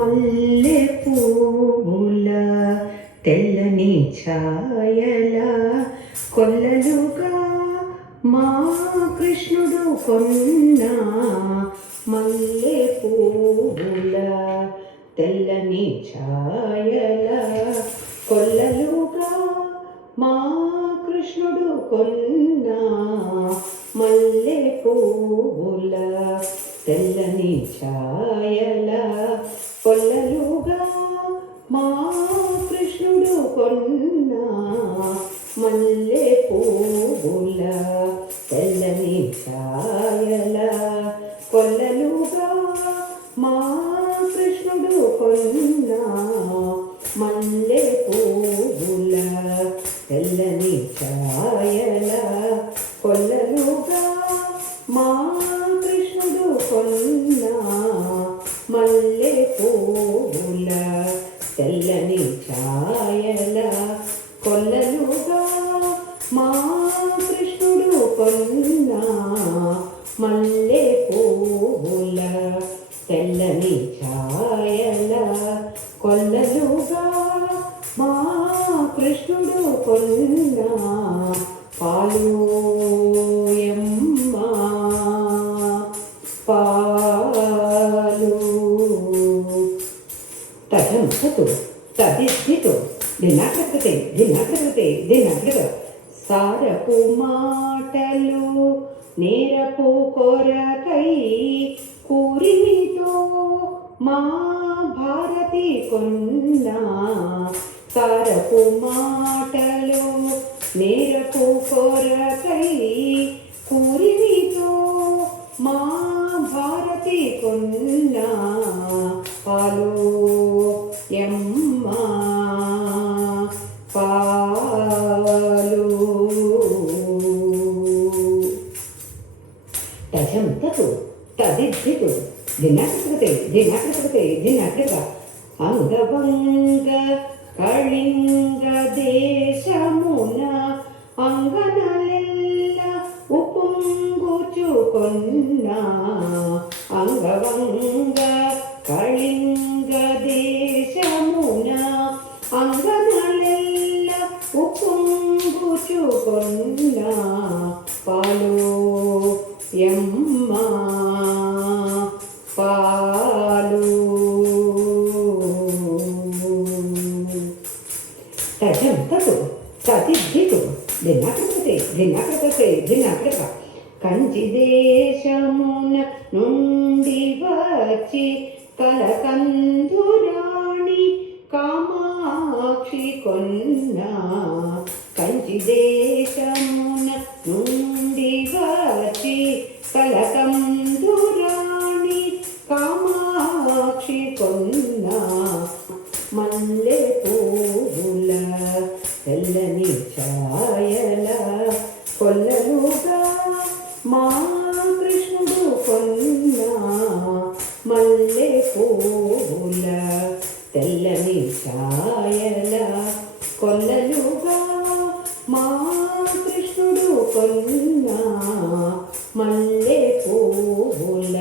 మల్లె పువ్వుల తెల్లని ఛాయల కొల్లలుగా మా కృష్ణుడు కొన్న మల్లె పువ్వుల తెల్లని ఛాయల కొల్లలుగా మా కృష్ణుడు కొన్న మల్లె పువ్వుల తెల్లని ఛాయల కొల్లలుగా మా కృష్ణుడు కొన్న మల్లె పువ్వుల తెల్లని ఛాయల కొల్లలుగా మా కృష్ణుడు కొన్న మల్లె పువ్వుల తెల్లని ఛాయల కొల్లలుగా మా కృష్ణుడు కొన్న మల్లె పువ్వుల తెల్లని ఛాయల కొల్లలుగా మా కృష్ణుడు కొన్న మల్లె పువ్వుల తెల్లని ఛాయల కొల్లలుగా మా కృష్ణుడు కొన్న పాలుయమ్మ పాలు తథం సతు తదిస్థితు దినాకృతే సారపు మాటలు నేరపు కొరకై కూరిమితో మా భారతి కొన్న సారపు మాటలు నేరపు కొరకై కూరిమితో మా భారతి కొన్న పాలు యమ్మ పాలు తజం తతు తదిద్ధితు దినాకృతే అంగవంగ కళింగ దేశమున అంగనలెల్ల ఉప్పొంగుచుకొన్న అంగవంగ కళింగ దేశమున అంగనలెల్ల ఉప్పొంగుచుకొన్న పాలు యమ్మ పాలు తజం తతు తదిద్ధితు దినాకృతే కంచి దేశమున నుండి వచ్చి కలకందురాణి కామాక్షి కొన్న కంచి దేశమున నుండి వచ్చి కలకందురాణి కామాక్షి కొన్న మల్లె పువ్వుల తెల్లని ఛాయల కొల్లలుగా మా కృష్ణుడు కొన్న మల్లె పువ్వుల తెల్లని ఛాయల కొల్లలుగా మా కృష్ణుడు కొన్న మల్లె పువ్వుల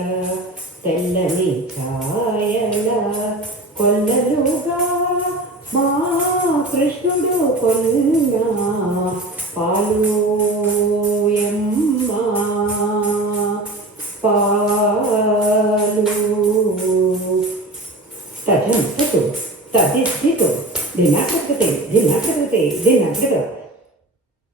తెల్లని ఛాయల కొల్లలుగా మా కృష్ణుడు కొన్న పాలు యమ్మ పాలు తథం సతు తదిస్థితు దినాకృతే